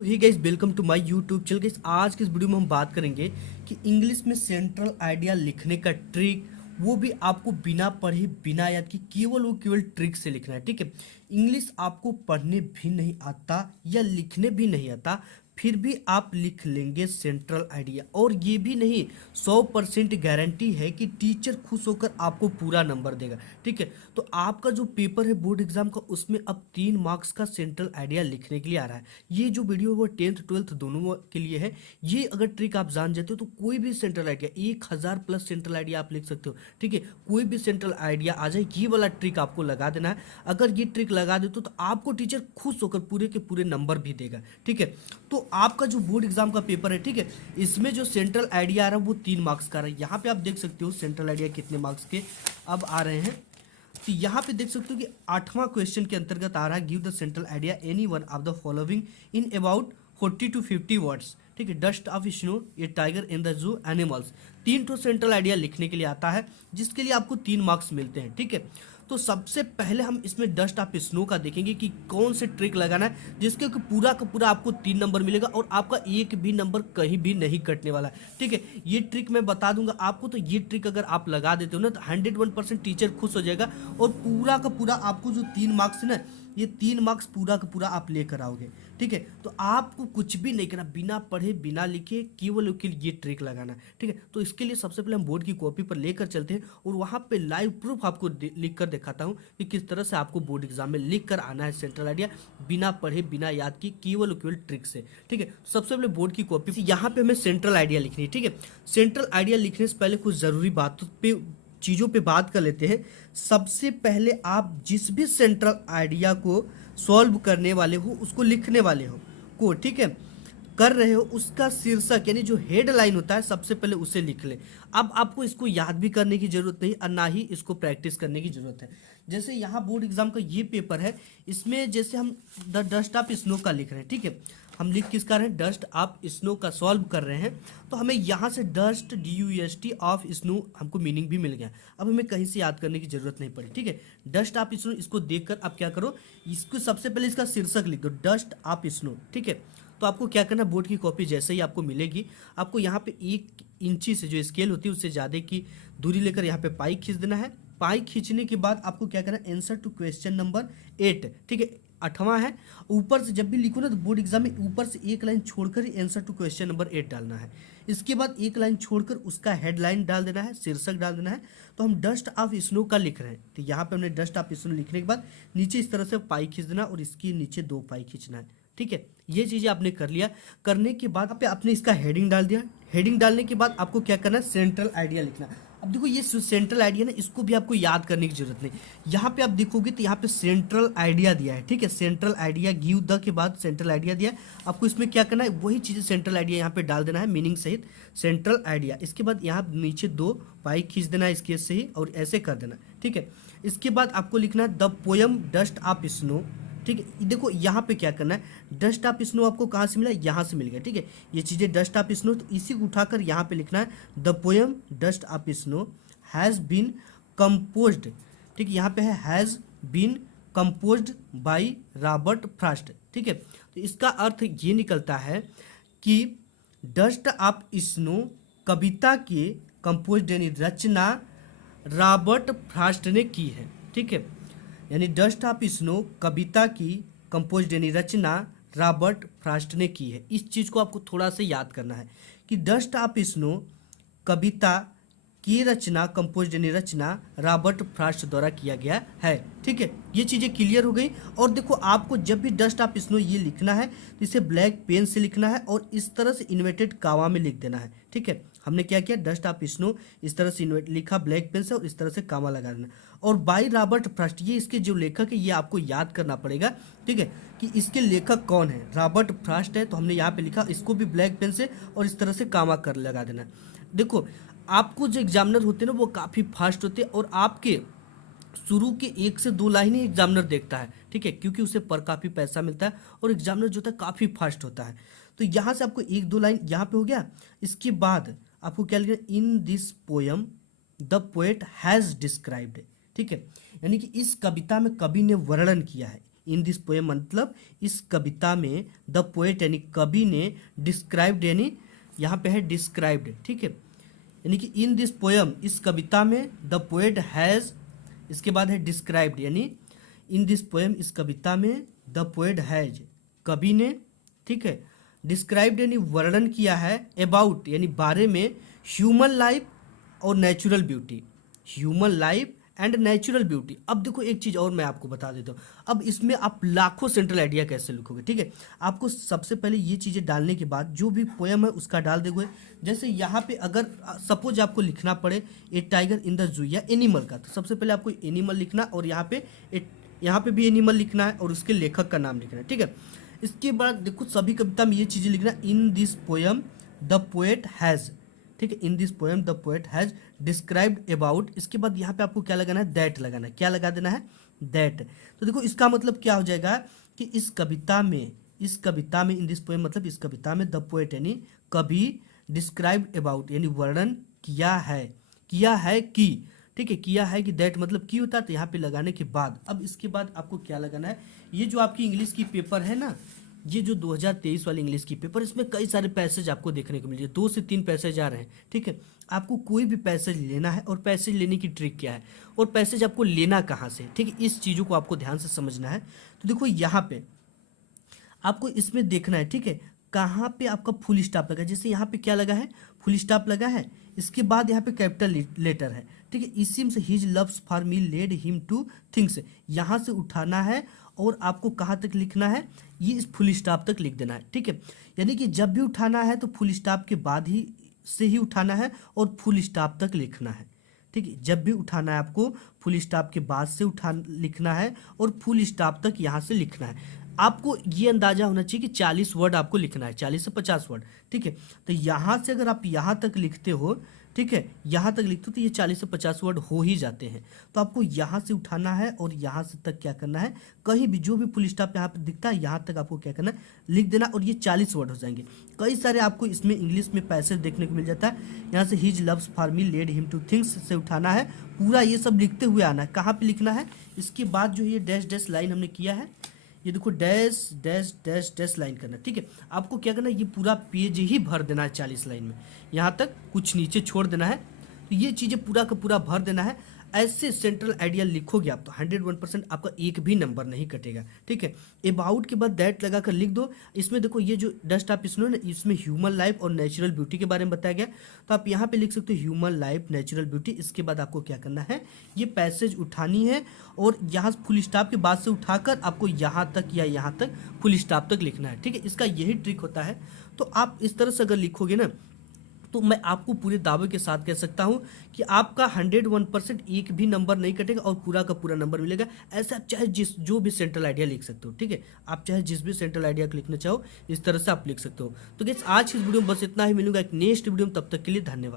Hey guys, welcome to my YouTube channel. Guys, आज के इस वीडियो में हम बात करेंगे कि इंग्लिश में सेंट्रल आइडिया लिखने का ट्रिक, वो भी आपको बिना पढ़े बिना याद कि केवल ट्रिक से लिखना है। ठीक है, इंग्लिश आपको पढ़ने भी नहीं आता या लिखने भी नहीं आता, फिर भी आप लिख लेंगे सेंट्रल आइडिया। और ये भी नहीं, 100% गारंटी है कि टीचर खुश होकर आपको पूरा नंबर देगा। ठीक है, तो आपका जो पेपर है बोर्ड एग्जाम का, उसमें अब 3 मार्क्स का सेंट्रल आइडिया लिखने के लिए आ रहा है। ये जो वीडियो है वो 10th 12th दोनों के लिए है। ये अगर ट्रिक आप जान जाते हो तो कोई भी सेंट्रल आइडिया 1000+ सेंट्रल आइडिया आप लिख सकते हो। ठीक है, कोई भी सेंट्रल आइडिया आ जाए, ये वाला ट्रिक आपको लगा देना है। अगर ये ट्रिक लगा दे तो आपको टीचर खुश होकर पूरे के पूरे नंबर भी देगा। ठीक है, तो आपका जो बोर्ड एग्जाम का पेपर है, ठीक है, इसमें जो सेंट्रल आइडिया आ रहा है वो 3 मार्क्स का आ रहा है। यहाँ पे आप देख सकते हो सेंट्रल आइडिया कितने मार्क्स के अब आ रहे हैं। तो यहाँ पे देख सकते हो कि 8वां क्वेश्चन के अंतर्गत आ रहा है, give the central idea any one of the following in about 40 to 50 words. ठीक है, dust of snow, A tiger in the zoo, animals. 3 central idea लिखने के लिए आता है, जिसके लिए आपको 3 मार्क्स मिलते हैं। ठीक है, तो सबसे पहले हम इसमें डस्ट ऑफ स्नो का देखेंगे कि कौन से ट्रिक लगाना है जिसके कि पूरा का पूरा आपको 3 नंबर मिलेगा और आपका एक भी नंबर कहीं भी नहीं कटने वाला है। ठीक है, ये ट्रिक मैं बता दूंगा आपको। तो ये ट्रिक अगर आप लगा देते हो ना तो 101% टीचर खुश हो जाएगा और पूरा का पूरा आपको जो 3 मार्क्स है ना, ये 3 मार्क्स पूरा का पूरा आप लेकर आओगे। ठीक है, तो आपको कुछ भी नहीं करना, बिना पढ़े बिना लिखे केवल ये ट्रिक लगाना। ठीक है, तो इसके लिए सबसे पहले हम बोर्ड की कॉपी पर लेकर चलते हैं और वहां पे लाइव प्रूफ आपको लिख कर दिखाता हूं कि किस तरह से आपको बोर्ड एग्जाम में लिख कर आना है सेंट्रल आइडिया, बिना पढ़े बिना याद की केवल ट्रिक से। ठीक है, सबसे पहले बोर्ड की कॉपी, यहाँ पे हमें सेंट्रल आइडिया लिखनी है। ठीक है, सेंट्रल आइडिया लिखने से पहले कुछ जरूरी बातों पे चीज़ों पे बात कर लेते हैं। सबसे पहले आप जिस भी सेंट्रल आइडिया को सॉल्व करने वाले हो, उसको लिखने वाले हो को, ठीक है, कर रहे हो, उसका शीर्षक यानी जो हेडलाइन होता है सबसे पहले उसे लिख ले। अब आपको इसको याद भी करने की जरूरत नहीं और ना ही इसको प्रैक्टिस करने की जरूरत है। जैसे यहाँ बोर्ड एग्जाम का ये पेपर है, इसमें जैसे हम द डस्ट ऑफ स्नो का लिख रहे हैं। ठीक है, हम लिख किसका रहे हैं, डस्ट ऑफ स्नो का सॉल्व कर रहे हैं। तो हमें यहाँ से डस्ट DUST ऑफ स्नो हमको मीनिंग भी मिल गया। अब हमें कहीं से याद करने की जरूरत नहीं पड़ी। ठीक है, डस्ट ऑफ स्नो, इसको देखकर आप क्या करो, इसको सबसे पहले इसका शीर्षक लिख दो, डस्ट ऑफ स्नो। ठीक है, तो आपको क्या करना, बोर्ड की कॉपी जैसे ही आपको मिलेगी, आपको यहाँ पे 1 इंची से जो स्केल होती है उससे ज़्यादा की दूरी लेकर यहाँ पे पाई खींच देना है। पाई खींचने के बाद आपको क्या करना है, आंसर टू क्वेश्चन नंबर 8। ठीक है, 8वां है। ऊपर से जब भी लिखो ना तो बोर्ड एग्जाम में ऊपर से एक लाइन छोड़कर ही आंसर टू क्वेश्चन नंबर 8 डालना है। इसके बाद एक लाइन छोड़कर उसका हेडलाइन डाल देना है, शीर्षक डाल देना है। तो हम डस्ट ऑफ स्नो का लिख रहे हैं, तो यहाँ पे हमने डस्ट ऑफ स्नो लिखने के बाद नीचे इस तरह से पाई खींच देना और इसके नीचे 2 पाई खींचना है। ठीक है, ये चीजें आपने कर लिया। करने के बाद पे आपने इसका हेडिंग डाल दिया। हेडिंग डालने के बाद आपको क्या करना है, सेंट्रल आइडिया लिखना। अब देखो ये सेंट्रल आइडिया ना, इसको भी आपको याद करने की जरूरत नहीं। यहाँ पे आप देखोगे तो यहाँ पे सेंट्रल आइडिया दिया है। ठीक है, सेंट्रल आइडिया गिव द के बाद सेंट्रल आइडिया दिया है। आपको इसमें क्या करना है, वही चीज़ें सेंट्रल आइडिया यहाँ पे डाल देना है मीनिंग सहित, सेंट्रल आइडिया। इसके बाद यहाँ नीचे 2 पाई खींच देना है इसके से ही और ऐसे कर देना। ठीक है, इसके बाद आपको लिखना है the poem dust of snow. ठीक है, देखो यहाँ पे क्या करना है, डस्ट ऑफ स्नो आपको कहाँ से मिला, यहाँ से मिल गया। ठीक है, ये चीज़ें डस्ट ऑफ स्नो, तो इसी को उठाकर यहाँ पे लिखना है the poem dust of snow has been composed. ठीक है, यहाँ पे है has been composed by Robert Frost. ठीक है, तो इसका अर्थ ये निकलता है कि डस्ट ऑफ स्नो कविता के कंपोज्ड यानी रचना रॉबर्ट फ्रॉस्ट ने की है। ठीक है, यानी डस्ट ऑफ स्नो कविता की कंपोज्ड यानी रचना रॉबर्ट फ्रॉस्ट ने की है। इस चीज़ को आपको थोड़ा सा याद करना है कि डस्ट ऑफ स्नो कविता की रचना कंपोज्ड यानी रचना रॉबर्ट फ्रॉस्ट द्वारा किया गया है। ठीक है, ये चीज़ें क्लियर हो गई। और देखो आपको जब भी डस्ट ऑफ स्नो ये लिखना है तो इसे ब्लैक पेन से लिखना है और इस तरह से इन्वर्टेड कामा में लिख देना है। ठीक है, हमने क्या किया, डस्ट ऑफ स्नो इस तरह से लिखा ब्लैक पेन से और इस तरह से कामा लगा देना। और बाय रॉबर्ट फ्रॉस्ट, ये इसके जो लेखक है ये आपको याद करना पड़ेगा। ठीक है, कि इसके लेखक कौन है, रॉबर्ट फ्रॉस्ट है। तो हमने यहाँ पे लिखा, इसको भी ब्लैक पेन से और इस तरह से कामा कर लगा देना। देखो आपको जो एग्जामिनर होते हैं ना वो काफ़ी फास्ट होते हैं और आपके शुरू के 1 से 2 लाइन ही एग्जामिनर देखता है। ठीक है, क्योंकि उसे पर काफ़ी पैसा मिलता है और एग्जामिनर जो होता है काफ़ी फास्ट होता है। तो यहाँ से आपको 1-2 लाइन यहाँ पे हो गया। इसके बाद आपको क्या लिखना, in this poem the poet has described. ठीक है, यानी कि इस कविता में कवि ने वर्णन किया है। इन दिस पोएम मतलब इस कविता में, द पोएट यानी कवि ने, डिस्क्राइब्ड यानी यहाँ पे है डिस्क्राइब्ड, ठीक है, यानी कि इन दिस पोएम इस कविता में, द पोएट हैज़, इसके बाद है डिस्क्राइब्ड यानी इन दिस पोएम इस कविता में, द पोएट हैज कवि ने, ठीक है, डिस्क्राइब्ड यानी वर्णन किया है, अबाउट यानी बारे में, ह्यूमन लाइफ और natural beauty, human life and natural beauty. अब देखो एक चीज़ और मैं आपको बता देता हूँ, अब इसमें आप लाखों सेंट्रल आइडिया कैसे लिखोगे, ठीक है। आपको सबसे पहले ये चीज़ें डालने के बाद जो भी पोएम है उसका डाल दोगे। जैसे यहाँ पे अगर सपोज आपको लिखना पड़े ए टाइगर इन द जू या एनिमल का, तो सबसे पहले आपको एनिमल लिखना और यहाँ पे भी एनिमल लिखना है और उसके लेखक का नाम लिखना है, ठीक है। इसके बाद देखो सभी कविता में ये चीज़ें लिखना, in this poem the poet has, ठीक है, in this poem the poet has described about, इसके बाद यहाँ पे आपको क्या लगाना है, दैट लगाना है, क्या लगा देना है, दैट। तो देखो इसका मतलब क्या हो जाएगा कि इस कविता में इन दिस पोएम मतलब इस कविता में द पोएट यानी कवि, डिस्क्राइब्ड अबाउट यानी वर्णन किया है कि, ठीक है, किया है कि, दैट मतलब की होता है, तो यहाँ पे लगाने के बाद अब इसके बाद आपको क्या लगाना है, ये जो आपकी इंग्लिश की पेपर है ना, ये जो 2023 वाली इंग्लिश की पेपर, इसमें कई सारे पैसेज आपको देखने को मिल जाए, 2 से 3 पैसेज आ रहे हैं, ठीक है। आपको कोई भी पैसेज लेना है और पैसेज लेने की ट्रिक क्या है और पैसेज आपको लेना कहाँ से, ठीक है, इस चीज़ों को आपको ध्यान से समझना है। तो देखो यहाँ पे आपको इसमें देखना है, ठीक है, कहाँ पे आपका फुल स्टॉप लगा है। जैसे यहाँ पे क्या लगा है, फुल स्टॉप लगा है, इसके बाद यहाँ पे कैपिटल लेटर है, ठीक है, इसी से his loves for me led him to things, यहाँ से उठाना है और आपको कहाँ तक लिखना है, ये इस फुल स्टॉप तक लिख देना है, ठीक है। यानी कि जब भी उठाना है तो फुल स्टॉप के बाद ही से ही उठाना है और फुल स्टॉप तक लिखना है, ठीक है। जब भी उठाना है आपको फुल स्टॉप के बाद से लिखना है और फुल स्टॉप तक यहाँ से लिखना है। आपको ये अंदाजा होना चाहिए कि 40 वर्ड आपको लिखना है, 40 से 50 वर्ड, ठीक है। तो यहाँ से अगर आप यहाँ तक लिखते हो, ठीक है, यहाँ तक लिखते हो तो ये 40 से 50 वर्ड हो ही जाते हैं। तो आपको यहाँ से उठाना है और यहाँ से तक क्या करना है, कहीं भी जो भी फुल स्टॉप यहाँ पे दिखता है यहाँ तक आपको क्या करना है, लिख देना और ये 40 वर्ड हो जाएंगे। कई सारे आपको इसमें इंग्लिश में पैसेज देखने को मिल जाता है। यहाँ से his loves for me led him to things से उठाना है, पूरा ये सब लिखते हुए आना है। कहाँ पर लिखना है, इसके बाद जो ये डैश डैश लाइन हमने किया है, ये देखो dash dash dash dash line करना, ठीक है। आपको क्या करना है, ये पूरा पेज ही भर देना है 40 लाइन में, यहाँ तक कुछ नीचे छोड़ देना है। तो ये चीज़ें पूरा का पूरा भर देना है। ऐसे सेंट्रल आइडिया लिखोगे आप तो 101% आपका एक भी नंबर नहीं कटेगा, ठीक है। अबाउट के बाद दैट लगा कर लिख दो। इसमें देखो ये जो डस्ट आप इसमें ना, इसमें ह्यूमन लाइफ और नेचुरल ब्यूटी के बारे में बताया गया, तो आप यहाँ पे लिख सकते हो ह्यूमन लाइफ नेचुरल ब्यूटी। इसके बाद आपको क्या करना है, ये पैसेज उठानी है और यहाँ फुल स्टॉप के बाद से उठाकर आपको यहाँ तक या यहाँ तक फुल स्टॉप तक लिखना है, ठीक है। इसका यही ट्रिक होता है। तो आप इस तरह से अगर लिखोगे ना, तो मैं आपको पूरे दावे के साथ कह सकता हूं कि आपका 101% एक भी नंबर नहीं कटेगा और पूरा का पूरा नंबर मिलेगा। ऐसे आप चाहे जो भी सेंट्रल आइडिया लिख सकते हो, ठीक है। आप चाहे जिस भी सेंट्रल आइडिया को लिखना चाहो इस तरह से आप लिख सकते हो। तो गाइस आज की इस वीडियो में बस इतना ही, मिलूंगा एक नेक्स्ट वीडियो में, तब तक के लिए धन्यवाद।